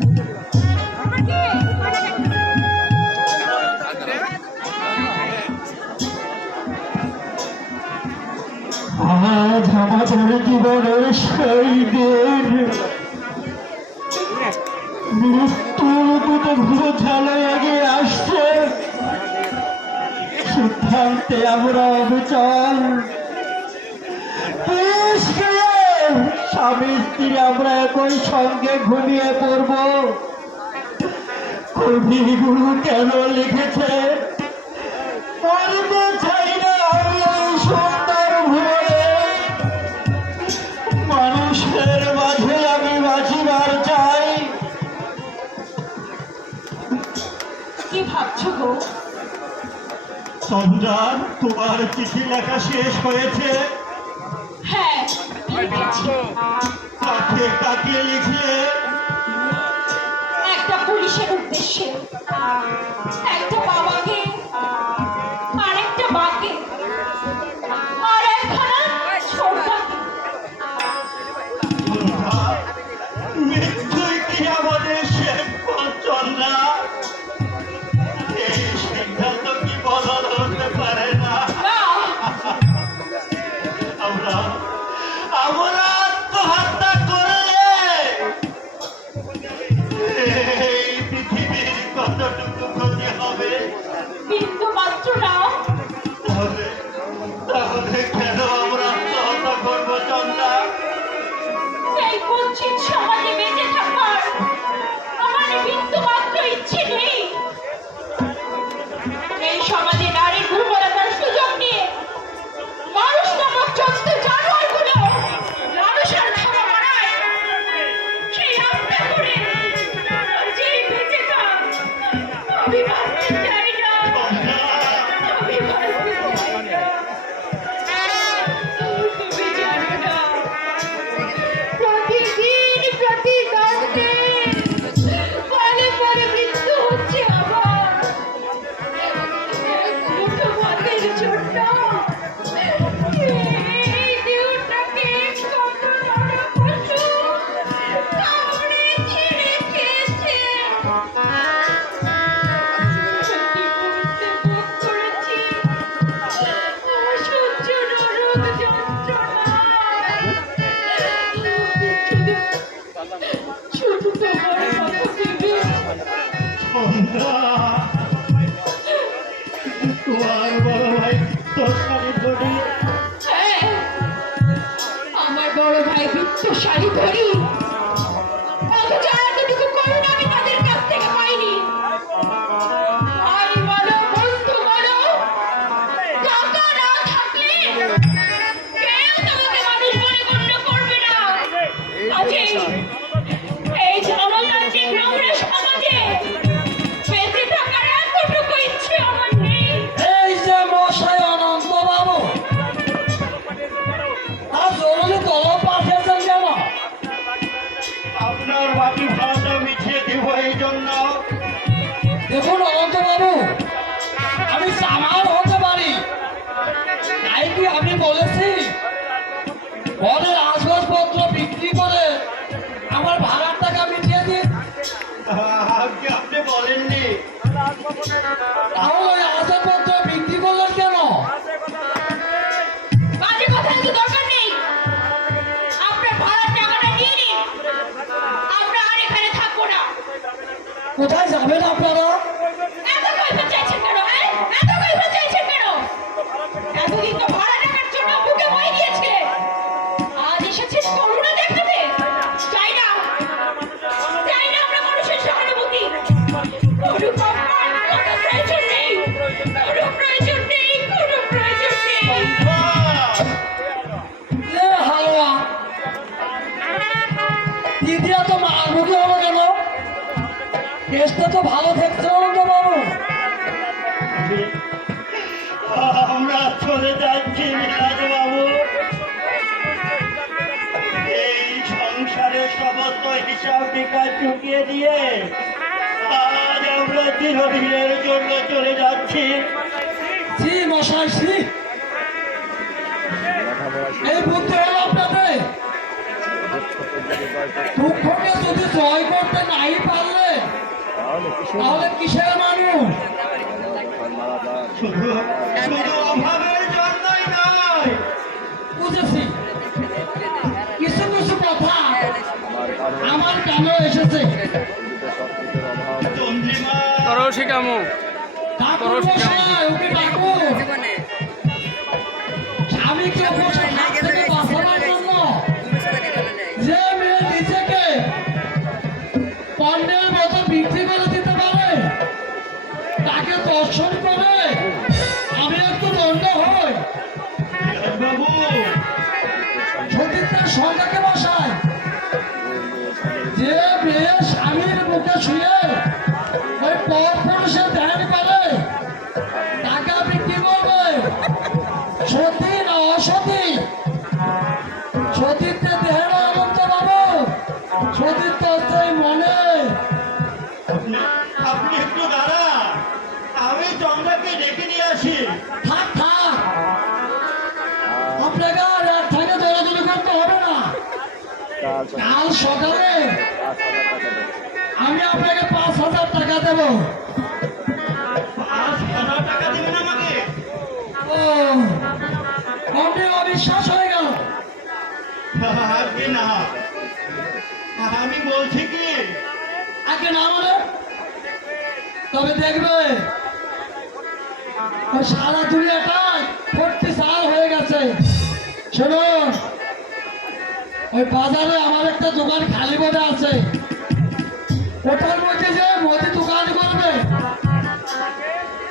আজ আমাদের জীবনের সেই দিন, মৃত্যুর দুটো ঘুরে ঝালে এগিয়ে আসছে। সিদ্ধান্তে আমরা অবিচল, স্বামী স্ত্রী আমরা একই সঙ্গে ঘুমিয়ে পড়ব। কবিগুরু কেন লিখেছে, মানুষের মাঝে আমি বাঁচিবার চাই। কি ভাবছো গো? সন্ধ্যার তোমার চিঠি লেখা শেষ হয়েছে? হ্যাঁ, লিখেছি। কাকে কাকে লিখলে? একটা পুলিশের উদ্দেশ্যে, একটা বাবাকে, আরেকটা বাকে, আর একখানা ছোটদাকে। মৃত্যুই কি আমাদের শেষ পথচলা? এই সিদ্ধান্ত কি বদল হতে পারে না? আমরা আত্মহত্যা করলে এই পৃথিবীর কতটুকু ক্ষতি হবে? বিন্দু মাত্র না। তাহলে কেন আমরা আত্মহত্যা করবো চন্দ্রা? এই কুৎসিত সমাজে বেঁচে থাকার আমার বিন্দু মাত্র ইচ্ছে নেই। এই সমাজে নারীর দুর্বলতার সুযোগ নিয়ে মানুষ নামক যত জানোয়ারগুলো মানুষের খাওয়া বাড়ায়, সেই আত্মা করে যেই বেঁচে থাক, আমি বাঁচতে চাই না। আমি বাঁচতে চাই না। তুমি জানো না, প্রতিদিন প্রতিদ্বন্দ্বে ফলে ফলে মৃত্যু হচ্ছে আমার। দুটো ভাতের জন্য এই দেহটাকে কত নরপশু কামড়ে ছিঁড়ে খেয়েছে। প্রতি মুহূর্তে ভোগ করেছি অসহ্য নরক যন্ত্রণায়। শুধু তোমার কথা ভেবে তোমার বড় ভাই দোষারি ধরি। হ্যাঁ, আমার বড় ভাই বিত্তশালী ধরি, অথচ এতটুকু করুণা আমি তাদের কাছ থেকে পাইনি। ভাই বলো, বন্ধু বলো, টাকা না থাকলে কেউ তোমাকে মানুষ বলে গণ্য করবে না। কাজেই এই জনতান্ত্রিক নোংরা সমাজে বেঁচে থাকার এতটুকু ইচ্ছে আমার নেই। এই যে মশাই অনন্ত বাবু, আর জরুরি তলব পাঠিয়েছেন কেন? আপনার বাকি ভাড়াটা মিটিয়ে দিব এই জন্য। দেখুন অনন্ত বাবু, আমি সামার হতে পারি, তাই কি আমি বলেছি ঘরের আসবাবপত্র বিক্রি করে আমার ভাড়ার টাকা মিটিয়ে দিন? আপনি বলেননি। তাহলে ওই আসবাবপত্র বিক্রি করলেন কেন? বাজে কথা তো দরকার নেই। আপনার ভাড়ার টাকাটা নিয়ে নিন, আমরা আর এখানে থাকবো না। কোথায় যাবেন আপনারা? এত কৈফিয়ত চাইছেন কেন? হ্যাঁ, এত কৈফিয়ত চাইছেন কেন? এতদিন তো ভাড়া টাকার জন্য বুকে বই দিয়েছিলেন, আজ এসেছেন করুণা দেখাতে। চাই না, চাই না আমরা মানুষের সহানুভূতি। কোনো সম্মান, কোনো প্রয়োজন নেই, কোনো প্রয়োজন নেই, কোনো প্রয়োজন নেই। এ হালুয়া, দিদি এত মারমুখী হলো কেন? কেসটা তো ভালো দেখছে অনন্ত বাবু। আমরা চলে যাচ্ছি বাবু। এই সংসারের সমস্ত হিসাব নিকাশ চুকিয়ে দিয়ে আজ আমরা চিরদিনের জন্য চলে যাচ্ছি। জি মশাই, জি। এই বুদ্ধি হলো আপনাদের? দুঃখকে যদি জয় করতে নাই পারে তাহলে কিসের মানুষ? শুধু শুধু অভাবের জন্যই নয়, বুঝেছি, কিছু কিছু কথা আমার কানে এসেছে। চন্দ্রিমা তোরও শিখামো। ঠাকুর মশাই, ওকে ডাকুন। স্বামীকে বসে হাত থেকে বাঁচানোর জন্য যে মেয়ে নিজেকে পণ্যের মতো বিক্রি করে দিতে পারে, তাকে দর্শন করে আমি একটু দণ্ড হই। বাবু, সতীর্থের সঙ্গে বসায় যে মেয়ে স্বামীর মুখে শুয়ে ওই পর পুরুষের ধ্যান করে, তাকে আপনি কি বলবেন? সতী না অসতী? সতীর্থের দেহে না অনন্ত বাবু, সতীর্থ হচ্ছে এই মনে। আপনি একটু দাঁড়ান, আমি চন্দ্রাকে ডেকে নিয়ে আসি। থাক থাক, আপনাকে আর এক থেকে দৌড়াদৌড়ি করতে হবে না। কাল সকালে আমি আপনাকে 5,000 টাকা দেবো। 5,000 টাকা দেবেন আমাকে? ও, আপনি অবিশ্বাস হয়ে গেল। আগে না, আমি বলছি কি, আগে না মানে, তবে দেখবে ওই সারা দুনিয়াটাই 40 হয়ে গেছে। শুনুন, ওই বাজারে আমার একটা দোকান খালি পড়ে আছে, ওটার মধ্যে যে মুদি দোকান করবে,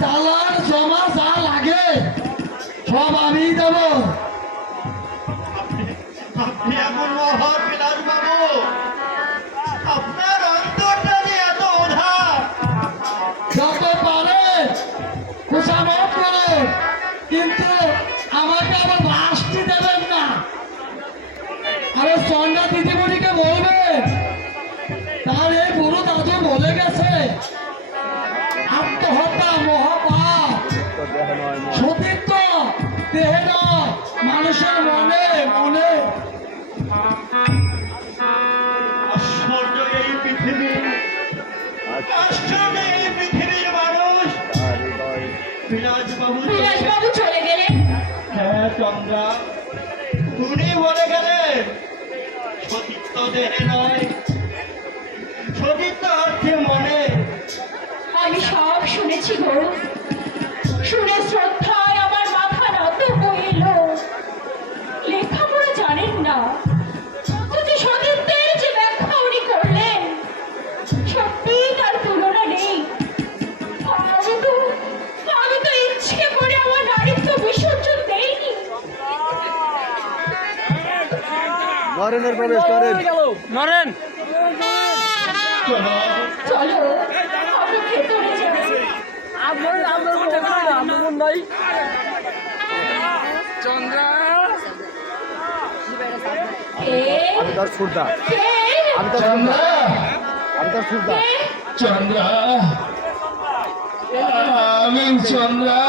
চালান জমা যা লাগে সব আমিই দেবো। আপনি এখন মহাবিলাস বাবু, আপনার অন্তরটা যে এত উদার। যত পারে খুশামত করে, কিন্তু আমাকে আবার লাশটি দেবেন না। আরে চন্দ্রা দিদিমণিকে বলবেন, তার এই বুড়ো দাদু বলে গেছে আত্মহত্যা মহাপাপ, সতীত্ব দেহে নয়, মানুষের মনে মনে। আশ্চর্য এই পৃথিবী, আশ্চর্য এই পৃথিবীর মানুষ। বিলাস বাবু, বিলাসবাবু চলে গেলেন। হ্যাঁ চন্দ্রা, উনি বলে গেলেন সতীত্ব দেহে নয়, সতীত্ব অর্থে মনে। আমি সব শুনেছি গো, শুনে শ্রদ্ধায় আমার মাথা নত হইল। লেখাপড়া জানেন না, কিন্তু সতীত্বের যে ব্যাখ্যা উনি করলেন, সত্যি তার তুলনা নেই। আমি তো ইচ্ছে করে আমার নারীত্ব বিসর্জন দেইনি। নরেনের প্রবেশ করেন। নরেন, চলো, চলো আমরা ভেতরে যাই। চন্দ্রা, কে? আমি তোর সুরদা, কে? আমি তোর সুরদা, আমি তোর সুরদা। কে? চন্দ্রা, আমি চন্দ্রা,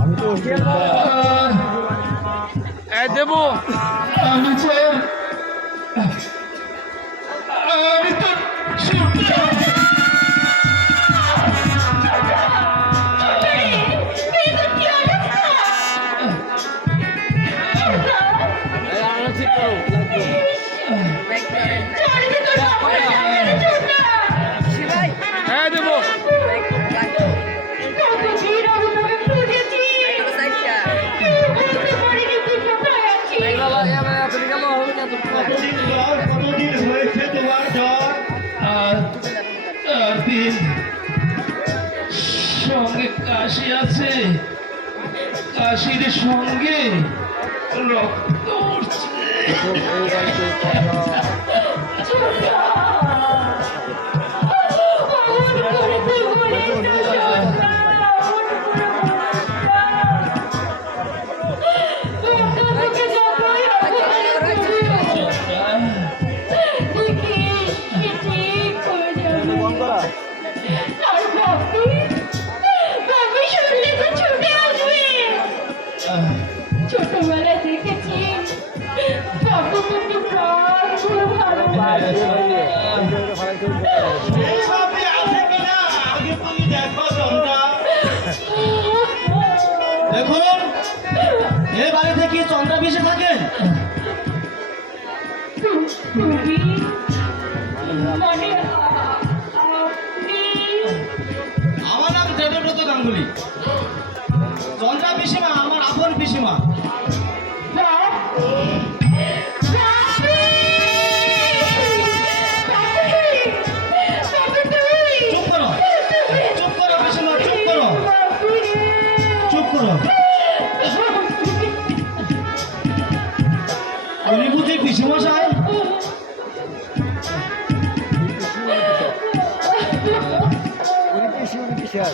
আমি তো দেবো। আমি তোর, আমি তোর সুরটা। ঠিক করো। হ্যাঁ দেবো। কতদিন হয়েছে তোমার জ্বর? আর দিন সঙ্গে কাশি আছে, কাশির সঙ্গে রক্ত উঠছে। ছোটবেলায় দেখেছি বাবু কিন্তু প্রাণ খুব ভালোবাসে। তুমি মানে আপনি আমার নাম দেবব্রত গাঙ্গুলি। চন্দ্রা পিসিমা আমার আপন পিসিমা। চুপ করো, চুপ করো পিসিমা, চুপ করো, চুপ করো। উনি বুঝি পিসিমা সাহেব? উনি পিসি উনি পিসি আর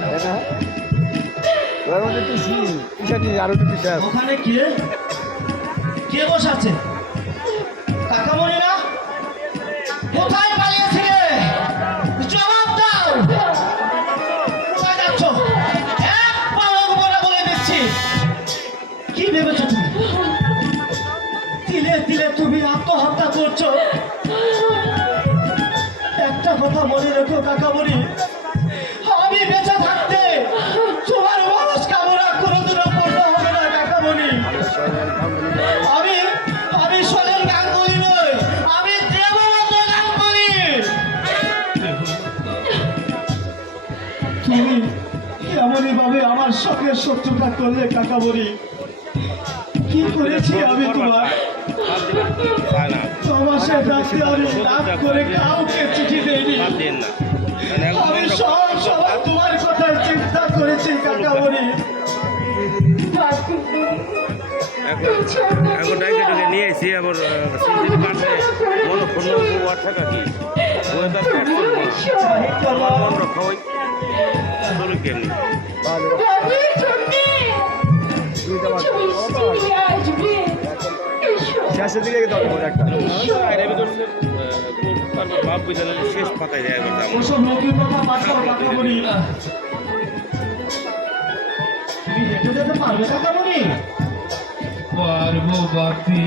তাই না? ওর মধ্যে পিসি পিসানি আর একটু পিসি আর ওখানে কে কে বসে আছে? কাকামণি না? কোথায় পালিয়েছিলে? জবাব দাও। কোথায় যাচ্ছ? এক পা লড়বো না বলে দিচ্ছি। কি ভেবেছো তুমি? তিলে তিলে তুমি আত্মহত্যা করছো। একটা কথা মনে রেখো কাকামণি, আমি বেঁচে থাকতে তোমার মানুষ কামনা কোনোদিনও পূর্ণ হবে না কাকামণি। আমি আমি সোহেল গাঙ্গুলি নই, আমি দেবব্রত গাঙ্গুলি। তুমি এমনই ভাবে আমার সঙ্গে শত্রুতা করলে কাকামণি। কি করেছি আমি তোমার? তোমার সে রাতে আমি রাত করে কাউকে চিঠি দেইনি। আমি সব সময় তোমার কথা চিন্তা করেছি কাকামণি। এখন ডাইকে ঢুকে নিয়ে এসে আবার সিন্দির কাটলে মনে কোনো ওয়ার থাকা কি ওই তার মন রক্ষা ওই তোর কেমনি শেষের দিকে গেতে হবে একটা এর ভিতর তারপর বাপ বিদ্যালয়ের শেষ পাতায় যায় একবার দাম ওসব লোকের কথা বাদ দাও কাকামণি। তুমি হেঁটে যেতে পারবে কাকামণি? পারবো বাপি